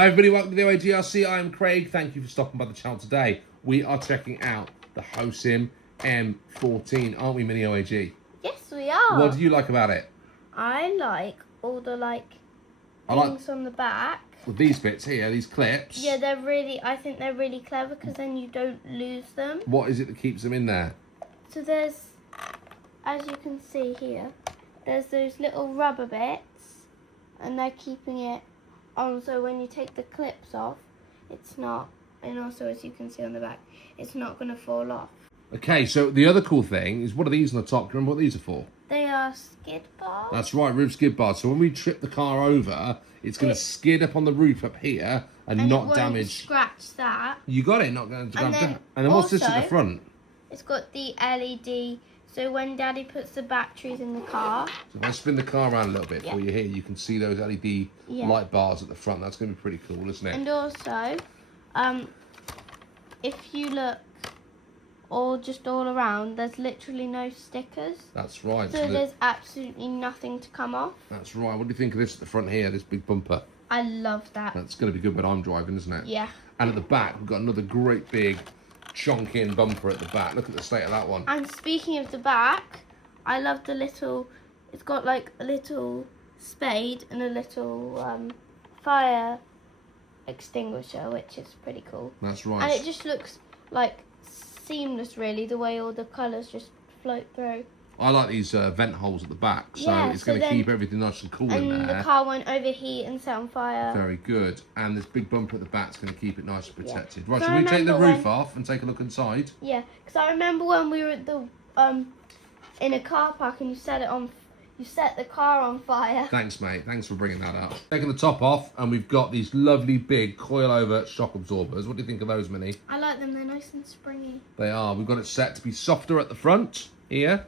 Hi everybody, welcome to the OAGRC. I am Craig. Thank you for stopping by the channel today. We are checking out the Hosim M14, aren't we, Mini OAG? Yes, we are. What do you like about it? I like all the things on the back. Well, these bits here, these clips. Yeah, I think they're really clever because then you don't lose them. What is it that keeps them in there? So there's, as you can see here, there's those little rubber bits and they're keeping it on, so when you take the clips off, it's not, and also as you can see on the back, it's not going to fall off. Okay, so the other cool thing is, what are these on the top? Do you remember what these are for? They are skid bars. That's right, roof skid bars. So when we trip the car over, it's going to skid up on the roof up here and not it won't damage. Scratch that. You got it, not going to grab that. And then also, what's this at the front? It's got the LED, so when Daddy puts the batteries in the car. So if I spin the car around a little bit for you here, you can see those LED light bars at the front. That's going to be pretty cool, isn't it? And also, if you look all around, there's literally no stickers. That's right. So there's absolutely nothing to come off. That's right. What do you think of this at the front here, this big bumper? I love that. That's going to be good when I'm driving, isn't it? Yeah. And at the back, we've got another great big chonk-in bumper at the back. Look at the state of that one. And speaking of the back, I love the little, it's got like a little spade and a little fire extinguisher, which is pretty cool. That's right. And it just looks like seamless, really, the way all the colours just float through. I like these vent holes at the back, so it's going to keep everything nice and cool in there. And the car won't overheat and set on fire. Very good. And this big bumper at the back is going to keep it nice and protected. Right, so we take the roof off and take a look inside? Yeah, because I remember when we were at the in a car park and you set the car on fire. Thanks, mate. Thanks for bringing that up. Taking the top off, and we've got these lovely big coil-over shock absorbers. What do you think of those, Minnie? I like them. They're nice and springy. They are. We've got it set to be softer at the front here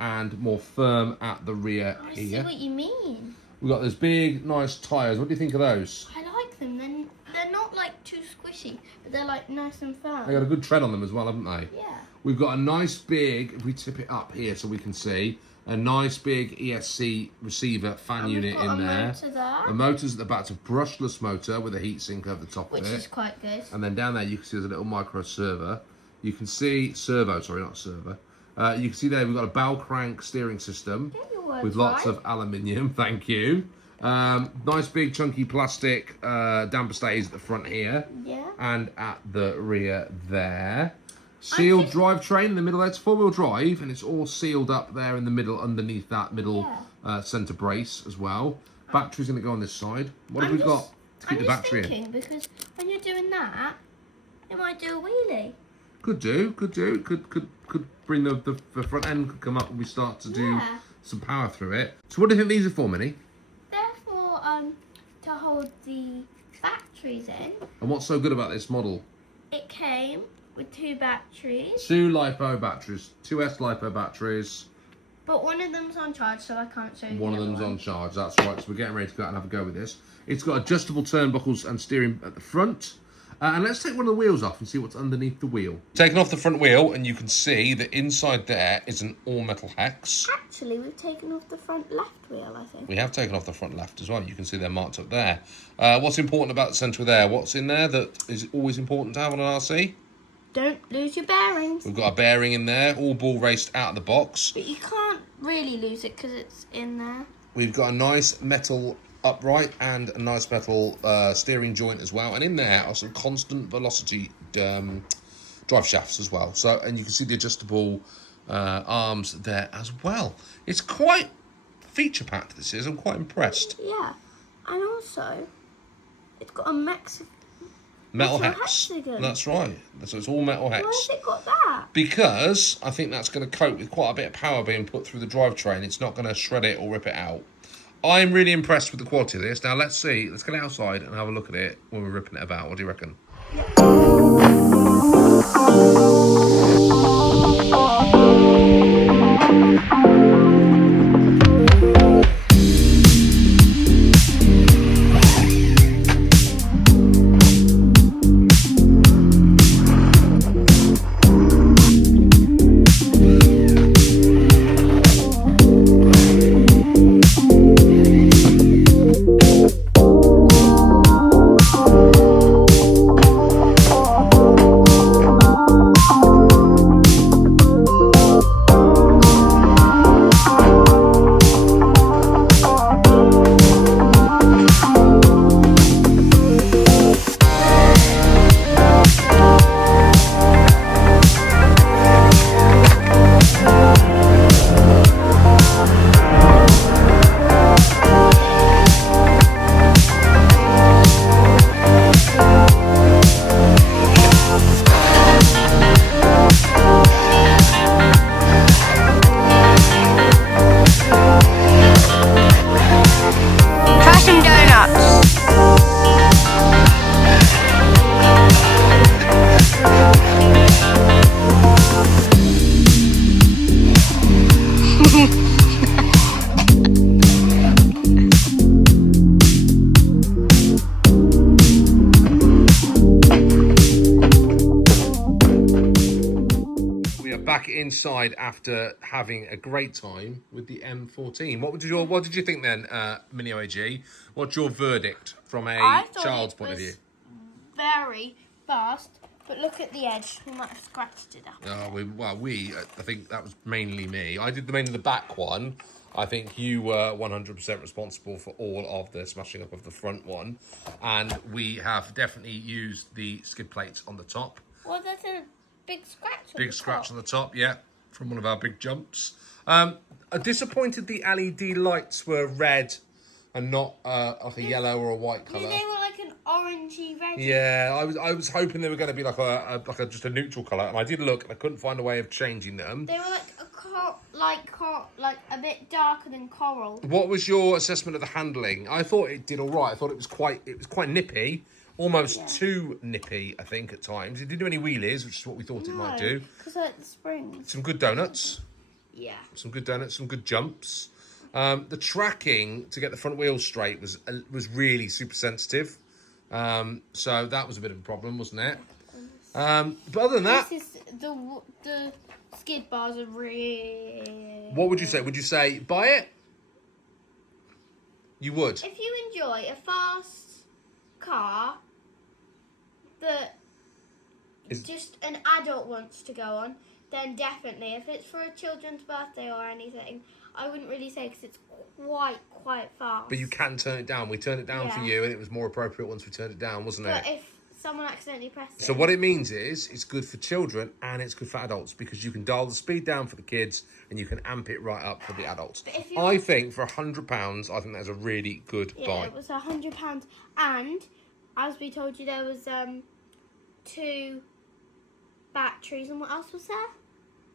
and more firm at the rear here. I see what you mean. We've got those big, nice tyres. What do you think of those? I like them. They're not like too squishy, but they're like nice and firm. They got a good tread on them as well, haven't they? Yeah. We've got a nice big, if we tip it up here so we can see, a nice big ESC receiver fan unit in there. Motor there. The motor's at the back. It's a brushless motor with a heatsink over the top of it. Which is quite good. And then down there you can see there's a little micro servo. You can see, servo, sorry, not servo. You can see there we've got a bell crank steering system with lots of aluminium, thank you. Nice big chunky plastic damper stays at the front here. Yeah. And at the rear there. Sealed drivetrain in the middle there. It's 4-wheel drive and it's all sealed up there in the middle underneath that middle centre brace as well. Battery's going to go on this side. What have we got to keep the battery in? I'm just thinking, because when you're doing that, it might do a wheelie. Could do. Could bring the front end could come up when we start to do some power through it. So what do you think these are for, Minnie? They're for to hold the batteries in. And what's so good about this model? It came with 2 batteries. 2 LiPo batteries, 2S LiPo batteries. But one of them's on charge, so I can't show you. One of them's on charge, that's right. So we're getting ready to go out and have a go with this. It's got adjustable turnbuckles and steering at the front. And let's take one of the wheels off and see what's underneath the wheel. Taking off the front wheel, and you can see that inside there is an all-metal hex. Actually, we've taken off the front left wheel, I think. We have taken off the front left as well. You can see they're marked up there. What's important about the centre there? What's in there that is always important to have on an RC? Don't lose your bearings. We've got a bearing in there, all ball raced out of the box. But you can't really lose it because it's in there. We've got a nice metal upright and a nice metal steering joint as well. And in there are some constant velocity drive shafts as well. So, and you can see the adjustable arms there as well. It's quite feature-packed, this is. I'm quite impressed. Yeah. And also, it's got a metal hex. That's right. So it's all metal hex. Why has it got that? Because I think that's going to cope with quite a bit of power being put through the drivetrain. It's not going to shred it or rip it out. I'm really impressed with the quality of this. Now let's see. Let's get outside and have a look at it when we're ripping it about. What do you reckon? We are back inside after having a great time with the M14. What did you think then, Mini OAG? What's your verdict from a child's point of view? Very fast, but look at the edge. We might have scratched it up. I think that was mainly me. I did mainly the back one. I think you were 100% responsible for all of the smashing up of the front one. And we have definitely used the skid plates on the top. Well, there's a big scratch on Big the scratch top. on the top, yeah, from one of our big jumps. I'm disappointed the LED lights were red and not like a yellow or a white colour. Yeah, they were like an orangey red. Yeah, I was hoping they were going to be like just a neutral colour, and I did look and I couldn't find a way of changing them. They were like a bit darker than coral. What was your assessment of the handling? I thought it did all right. I thought it was quite nippy, almost too nippy. I think at times it didn't do any wheelies, which is what we thought it might do. Because like the springs. Some good donuts. Yeah. Some good donuts, some good jumps. The tracking to get the front wheel straight was really super sensitive. So that was a bit of a problem, wasn't it? But other than that, This is the skid bars are really. what would you say? Would you say buy it? You would. If you enjoy a fast car that just an adult wants to go on, then definitely. If it's for a children's birthday or anything, I wouldn't really say because it's quite fast. But you can turn it down. We turned it down for you, and it was more appropriate once we turned it down, wasn't it? But if someone accidentally pressed it. So what it means is it's good for children and it's good for adults because you can dial the speed down for the kids and you can amp it right up for the adults. I think for £100, I think that's a really good buy. Yeah, it was £100, and as we told you, there was 2 batteries, and what else was there?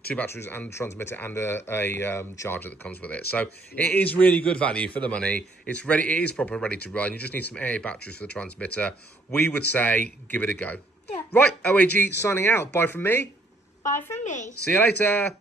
2 batteries and a transmitter and a charger that comes with it. So it is really good value for the money. It's ready. It is proper ready to run. You just need some AA batteries for the transmitter. We would say give it a go. Yeah. Right, OAG signing out. Bye from me. Bye from me. See you later.